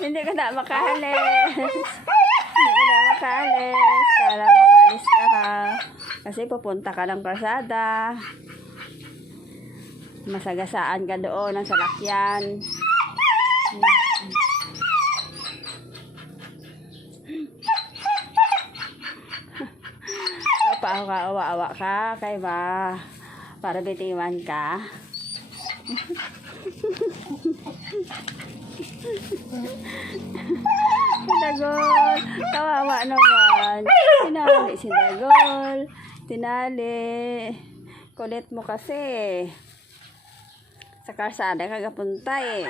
Hindi ka na makahalis. Hindi ka na makahalis. Kala mo makahalis ka ha. Kasi pupunta ka ng kalsada. Masagasaan ka doon ng salakyan. Awa-awa ka kay ba para bitiwan ka. Si Dagol, kawawa naman. Tinali si Dagol. Tinali. Kulit mo kasi. Sa kalsada kagapunta eh.